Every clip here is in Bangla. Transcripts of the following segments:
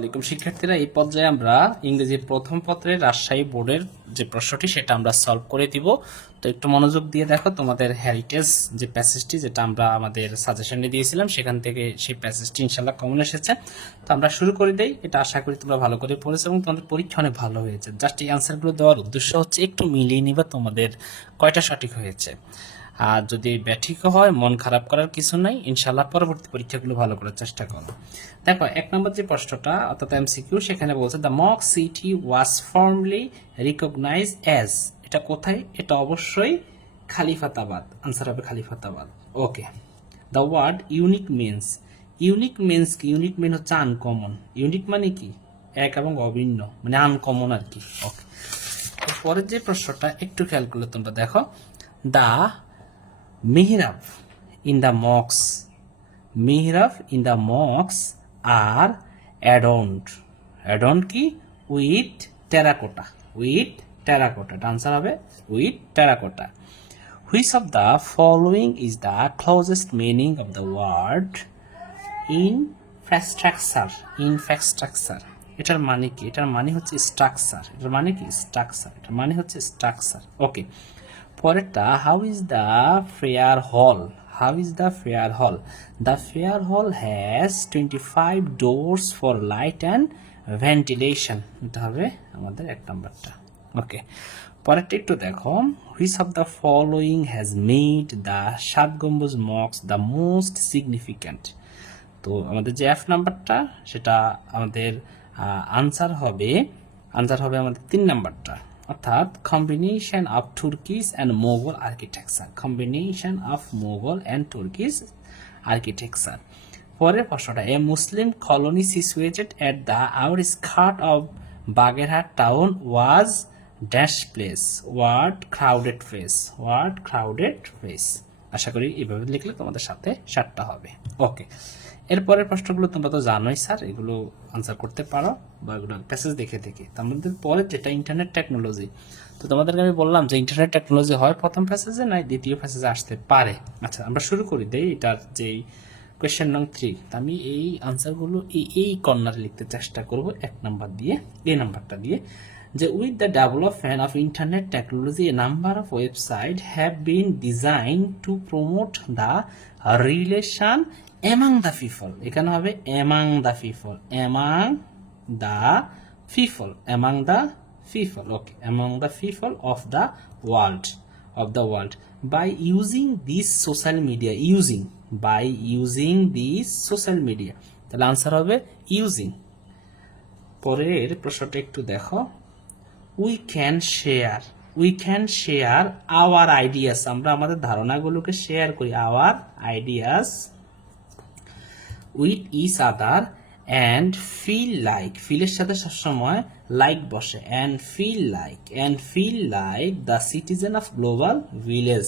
আসসালামাইকুম শিক্ষার্থীরা, এই পর্যায়ে আমরা ইংরেজির প্রথম পত্রে রাজশাহী বোর্ডের যে প্রশ্নটি, সেটা আমরা সলভ করে দিব। তো একটু মনোযোগ দিয়ে দেখো তোমাদের হেরিটেজ যে প্যাসেজটি যেটা আমরা আমাদের সাজেশনে দিয়েছিলাম, সেখান থেকে সেই প্যাসেজটি ইনশাল্লাহ কমন এসেছে। তো আমরা শুরু করে দেই। এটা আশা করি তোমরা ভালো করে পড়েছো এবং তোমাদের পরীক্ষা অনেক ভালো হয়েছে। জাস্ট এই আনসারগুলো দেওয়ার উদ্দেশ্য হচ্ছে, একটু মিলিয়ে নিবা তোমাদের কয়টা সঠিক হয়েছে। আর যদি ব্যাঠিকও হয়, মন খারাপ করার কিছু নাই ইনশাল্লাহ পরবর্তী পরীক্ষাগুলো ভালো করার চেষ্টা করো দেখো, এক নম্বর যে প্রশ্নটা, অর্থাৎ এমসিকিউ সেখানে বলছে the mosque city was formerly recognize as এটা কোথায়? এটা অবশ্যই খালিফাতাবাদ আনসার হবে Khalifatabad. Okay the word unique means unique means কি? ইউনিক মিন হচ্ছে আনকমন ইউনিক মানে কি? এক এবং অভিন্ন মানে আনকমন আর কি। ওকে পরের যে প্রশ্নটা, একটু খেয়াল করলে তোমরা দেখো দা mihrab in the mosques mihrab in the mosques are adorned adorned কি with terracotta with terracotta এটা answer হবে with terracotta which of the following is the closest meaning of the word infrastructure infrastructure এটার মানে কি এটার মানে হচ্ছে স্ট্রাকচার এটার মানে কি স্ট্রাকচার এটার মানে হচ্ছে স্ট্রাকচার ওকে পরেরটা how is the fair hall how is the fair hall the fair hall has twenty five doors for light and ventilation এটা হবে আমাদের এক নম্বরটা। ওকে পরেরটা একটু দেখো। Which of the following has made the Shat Gombuj mosques the most significant তো আমাদের যে এফ নাম্বারটা, সেটা আমাদের আনসার হবে আনসার হবে আমাদের তিন নাম্বারটা। অর্থাৎ combination of Turkish and Mughal architecture combination of Mughal and Turkish architecture পরের প্রশ্নটা a Muslim colony situated at the outskirt of Bagerhat town was dash place word crowded place word crowded place আশা করি এইভাবে লিখলে তোমাদের সাথে সাতটা হবে। ওকে এরপরের প্রশ্নগুলো তোমরা তো জানোই, স্যার। এগুলো আনসার করতে পারো বা এগুলো প্যাসেজ দেখে দেখে। মধ্যে পরে যেটা ইন্টারনেট টেকনোলজি তো তোমাদেরকে আমি বললাম যে ইন্টারনেট টেকনোলজি হয় প্রথম প্যাসেজে নাই দ্বিতীয় প্যাসেজে আসতে পারে। আচ্ছা আমরা শুরু করি দেই। এটার যেই কোয়েশ্চেন নং থ্রি তা আমি এই আনসারগুলো এই এই কর্নারে লিখতে চেষ্টা করব। এক নাম্বার দিয়ে, এই নাম্বারটা দিয়ে। যে with the development of internet technology a number of website have been design to promote the relation among the people এখানে হবে among the people among the people among the people okay among the people of the world of the world by using this social media using by using this social media তাহলে আনসার হবে ইউজিং পরের প্রশ্নটা একটু দেখো। We can share we can share our ideas আমরা আমাদের ধারণাগুলোকে শেয়ার করি our ideas with each other and feel like ফিলের সাথে সবসময় লাইক বসে। And feel like and feel like the citizen of global village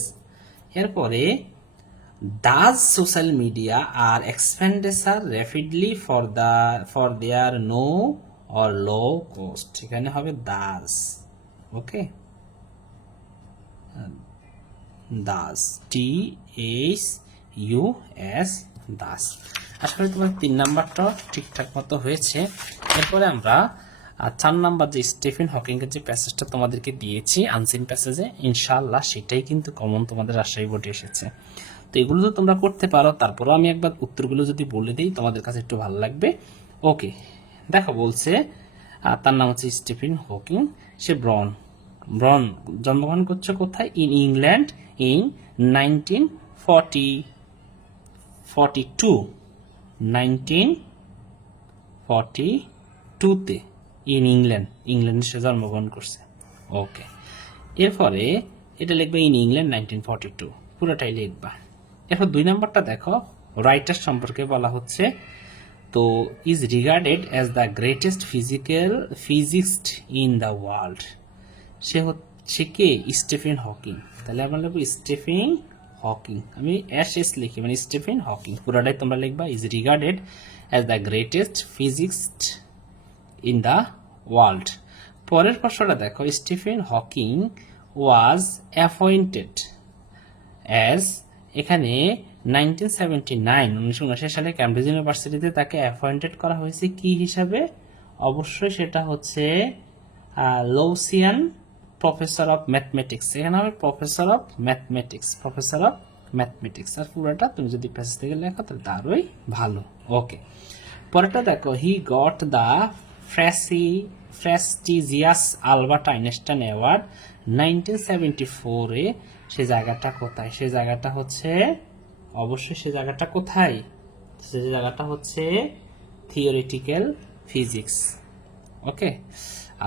এরপরে does social media are expenditure rapidly for the for their no or low cost এখানে হবে thus, okay? Thus T H U S thus. আশা করি তোমার তিন নাম্বারটা ঠিকঠাক মতো হয়েছে। এরপরে আমরা চার নাম্বার যে স্টিফেন হকিং এর যে প্যাসেজটা তোমাদেরকে দিয়েছি আনসিন প্যাসেজে ইনশাআল্লাহ সেটাই কিন্তু কমন তোমাদের রাজশাহী বোর্ডে এসেছে। তো এগুলো তো তোমরা করতে পারো, তারপরেও আমি একবার উত্তরগুলো যদি বলে দিই, তোমাদের কাছে একটু ভালো লাগবে। ওকে দেখো বলছে তার নাম হচ্ছে স্টিফেন হকিং। সে ব্রন ব্রন জন্মগ্রহণ করছে কোথায়? In England in nineteen forty forty two, nineteen forty টুতে ইন ইংল্যান্ড, ইংল্যান্ডে সে জন্মগ্রহণ করছে। ওকে, এরপরে এটা লিখবে in England nineteen forty two, পুরোটাই লিখবা। এরপর দুই নম্বরটা দেখো রাইটার সম্পর্কে বলা হচ্ছে তো is regarded as the greatest physical physicist in the world সে হচ্ছে কে? Stephen Hawking. তাহলে আমরা লিখব স্টিফেন হকিং। আমি এস এস লিখি মানে স্টিফেন হকিং। পুরোটাই তোমরা লিখবা is regarded as the greatest physicist in the world পরের প্রশ্নটা দেখো, Stephen Hawking was appointed as এখানে নাইনটিন সেভেন্টি নাইন, উনিশশো উনআশি সালে ক্যামব্রিজ ইউনিভার্সিটিতে তাকে অ্যাপয়েন্টেড করা হয়েছে কি হিসাবে? অবশ্যই সেটা হচ্ছে লৌসিয়ান প্রফেসর অফ ম্যাথমেটিক্স এখানে হবে professor of mathematics professor of mathematics আর পুরোটা তুমি যদি প্যাসেজ থেকে লেখো, তাহলে তারই ভালো। ওকে পরেরটা দেখো he got the ফ্রেসি prestigious Albert Einstein award nineteen seventy ফোরে সে জায়গাটা কোথায়? সে জায়গাটা হচ্ছে অবশ্যই সে জায়গাটা কোথায়? সে জায়গাটা হচ্ছে থিওরিটিক্যাল ফিজিক্স ওকে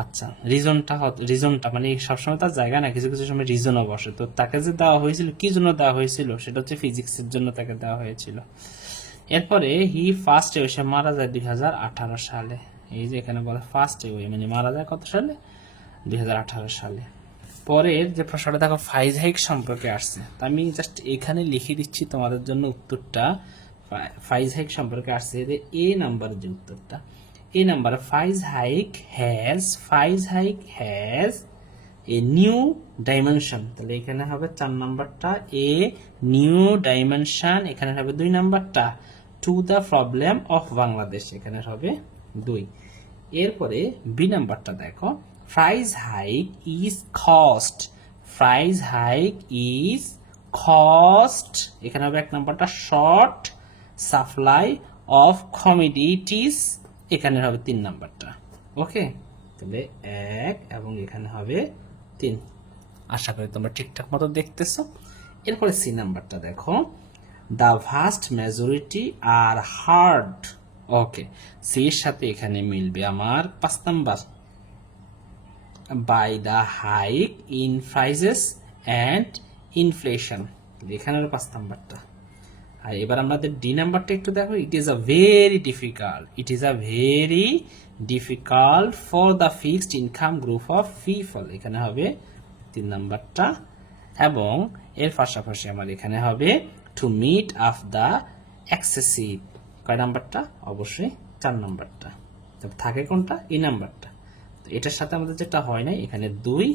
আচ্ছা রিজনটা রিজনটা মানে সবসময় তার জায়গা না, কিছু কিছু সময় রিজনও বসে। তো তাকে যে দেওয়া হয়েছিল, কি জন্য দেওয়া হয়েছিল? সেটা হচ্ছে ফিজিক্সের জন্য তাকে দেওয়া হয়েছিল। এরপরে হি ফার্স্ট সে মারা যায় দুই হাজার আঠারো সালে। এই যে এখানে বলে ফার্স্ট ওয়ে মানে মারা যায় কত সালে? দুই হাজার আঠারো সালে। পরের যে প্রশ্নটা, দেখো ফাইজ হাইক সম্পর্কে আসছে। আমি জাস্ট এখানে লিখে দিচ্ছি তোমাদের জন্য উত্তরটা। ফাইজ হাইক সম্পর্কে আসছে যে এ নাম্বার যে উত্তরটা, A number price hike has price hike has a new dimension তাহলে এখানে হবে চার নাম্বারটা, এ নিউ ডাইমেনশন এখানে হবে দুই নাম্বারটা। To the problem of Bangladesh এখানে হবে দুই। এরপরে বি নাম্বারটা দেখো। Price hike is cost price hike is cost এখানে হবে এক নাম্বারটা শর্ট সাপ্লাই অফ কমিডিটিস এখানে হবে তিন নাম্বারটা। ওকে তাহলে এক এবং এখানে হবে তিন। আশা করি তোমরা ঠিকঠাক মতো দেখতেছো। এরপরে সি নাম্বারটা দেখো। The vast majority are hard okay C এর সাথে এখানে মিলবে আমার পাঁচ number. By the hike in prices and inflation এখানে পাঁচ নাম্বারটা। আর এবার আমাদের ডি নাম্বারটা একটু দেখো। It is a very difficult it is a very difficult for the fixed income group of people এখানে হবে তিন নাম্বারটা। এবং এর পাশাপাশি আমার এখানে হবে to meet of the excessive কয় নাম্বারটা? অবশ্যই চার নাম্বারটা। থাকে কোনটা? এই নাম্বারটা। এটার সাথে আমাদের যেটা হয় নাই, এখানে দুই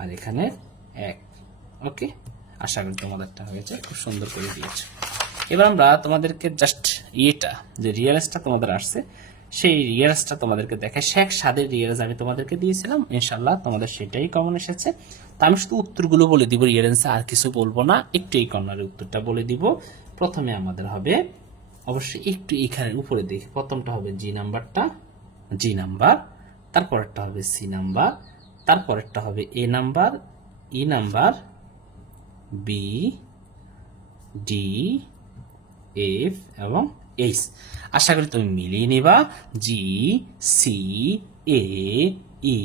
আর এখানে এক। ওকে আশা করি তোমাদেরটা হয়েছে, খুব সুন্দর করে দিয়েছে। এবার আমরা তোমাদেরকে জাস্ট ইয়েটা, যে রিয়ারেসটা তোমাদের আসছে, সেই রিয়ারেসটা তোমাদেরকে দেখায় শেখ সাদের রিয়ারেস আমি তোমাদেরকে দিয়েছিলাম ইনশাল্লাহ তোমাদের সেটাই কমন এসেছে। তা আমি শুধু উত্তরগুলো বলে দিব রিয়ারেন্সে আর কিছু বলব না, একটু এই কর্নারের উত্তরটা বলে দিব। প্রথমে আমাদের হবে, অবশ্যই একটু এখানে উপরে দেখি, প্রথমটা হবে জি নাম্বারটা জি নাম্বার, তারপরেরটা হবে সি নাম্বার, তারপরেরটা হবে A number, E number, B, D, F এবং এইচ। আশা করি তুমি মিলিয়ে নিবা G, C, A, E,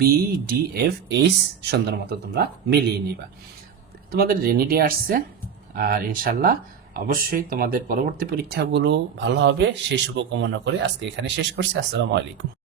B, D, F, H সুন্দর মতো তোমরা মিলিয়ে নিবা। তোমাদের রেনি ডে আসছে, আর ইনশাল্লাহ অবশ্যই তোমাদের পরবর্তী পরীক্ষাগুলো ভালো হবে। সেই শুভকামনা করে আজকে এখানে শেষ করছি। আসসালামু আলাইকুম।